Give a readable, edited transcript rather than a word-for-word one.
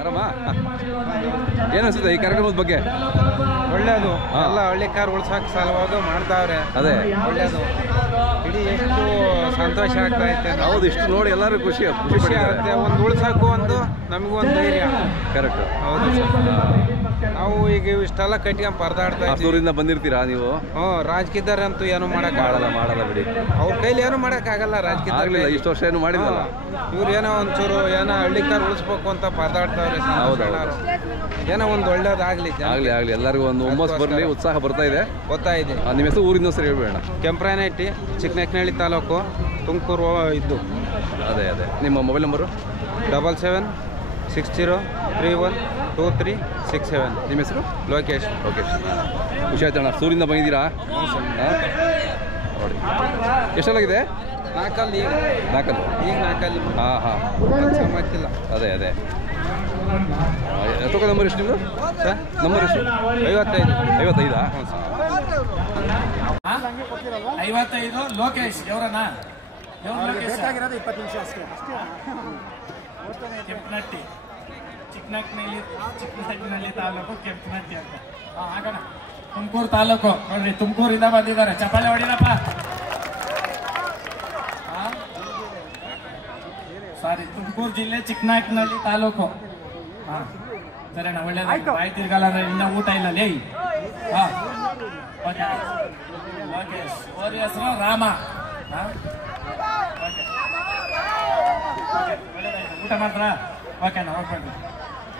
ಆರಾಮ? ಏನು ಅನ್ಸುತ್ತೆ ಈ ಕಾರ್ಯಕ್ರಮದ ಬಗ್ಗೆ? ಒಳ್ಳೇದು, ಎಲ್ಲ ಹಳ್ಳಿಕಾರ ಉಳ್ಸಕ್ಕೆ ಸಲುವಾಗಿ ಮಾಡ್ತಾವ್ರೆ. ಅದೇ ಒಳ್ಳೇದು, ಇಡೀ ಎಷ್ಟು ಸಂತೋಷ ಆಗ್ತಾ ಐತೆ. ಹೌದು, ಇಷ್ಟು ನೋಡಿ ಎಲ್ಲರೂ ಖುಷಿ ಆಗುತ್ತೆ. ಒಂದು ಉಳ್ಸಕ್ಕೂ ಒಂದು ನಮಗೂ ಒಂದು ಧೈರ್ಯ. ಕರೆಕ್ಟ್. ಹೌದು, ನಾವು ಈಗ ಇಷ್ಟೆಲ್ಲ ಕಟ್ಕೊಂಡ್ ಪರದಾಡ್ತಾ ದೂರಿಂದ ಬಂದಿರ್ತೀರಾ ನೀವು? ರಾಜಕೀಯದಾರಂತೂ ಏನು ಮಾಡಲ್ಲ ಬಿಡಿ. ಅವ್ರ ಕೈಲಿ ಏನು ಮಾಡಕ್ಕಾಗಲ್ಲ. ರಾಜಕೀಯ ಇಷ್ಟು ವರ್ಷ ಏನು ಮಾಡಿದ್ರಲ್ಲ, ಇವ್ರು ಏನೋ ಒಂಚೂರು ಏನೋ ಹಳ್ಳಿಕಾರ ಉಳಿಸ್ಬೇಕು ಅಂತ ಪರದಾಡ್ತಾವ್ರೆ. ಏನೋ ಒಂದು ಒಳ್ಳೇದಾಗ್ಲಿ, ಆಗ್ಲಿ ಎಲ್ಲರಿಗೂ ಒಂದು ಹುಮ್ಮಸ್ ಬರಲಿ, ಉತ್ಸಾಹ ಬರ್ತಾ ಇದೆ. ಗೊತ್ತಾಯಿದೆ. ನಿಮ್ಮ ಹೆಸರು ಊರಿನ ಸರಿ ಹೇಳ್ಬೇಡ. ಕೆಂಪ್ರಾಯನಹಟ್ಟಿ, ಚಿಕ್ಕನಕ್ನಹಳ್ಳಿ ತಾಲೂಕು, ತುಮಕೂರು ಇದ್ದು. ಅದೇ ನಿಮ್ಮ ಮೊಬೈಲ್ ನಂಬರು? 7760312367. ನಿಮ್ಮ ಹೆಸರು? ಲೋಕೇಶ್. ಖುಷಿ ಆಯ್ತಣ್ಣ. ಸೂರಿಂದ ಬಂದಿದ್ದೀರಾ? ನೋಡಿ ಎಷ್ಟೆಲ್ಲಾಗಿದೆ? 4 ಈಗ 4 ಈಗ 4. ಹಾಂ ಗೊತ್ತಿಲ್ಲ. ಅದೇ ಎಷ್ಟೊಕ್ಕ ನಂಬರ್ ಎಷ್ಟು ನಿಮ್ಮದು ಸರ್? ನಂಬರ್ ಎಷ್ಟು? 55. 55? ಹ್ಞೂ ಸರ್. 55 ಲೋಕೇಶ್. ఎవరన్నా ಬೇಕಾಗಿರೋದು 20 ನಿಮಿಷ ಅಷ್ಟೇ. ಕೆಂಪನಟ್ಟಿ, ಚಿಕ್ಕನಹಳ್ಳಿ ತಾಲೂಕು, ಕೆಂಪನಟ್ಟಿ ಅಂತ. ಆಗೋಣ. ತುಮಕೂರು ತಾಲೂಕು ನೋಡ್ರಿ, ತುಮಕೂರಿಂದ ಬಂದಿದ್ದಾರೆ. ಚಪ್ಪಾಳೆ ಹೊಡಿರಪ್ಪ. ಸಾರಿ, ತುಮಕೂರು ಜಿಲ್ಲೆ, ಚಿಕ್ಕನಹಳ್ಳಿ ತಾಲೂಕು. ಸರಿ ಅಣ್ಣ, ಒಳ್ಳೇದು. ಆಯ್ತಿರ್ಗಲ್ಲ ಅಂದ್ರೆ ಇನ್ನ ಊಟ ಇಲ್ಲ ಲೇ. ಲೋಕೇಶ್. ಅವ್ರ ಹೆಸರು ರಾಮ. ಊಟ ಮಾಡ್ತಾರ? ಓಕೆನಾ, ಹೋಗ್ಬೇಡ್ರಿ.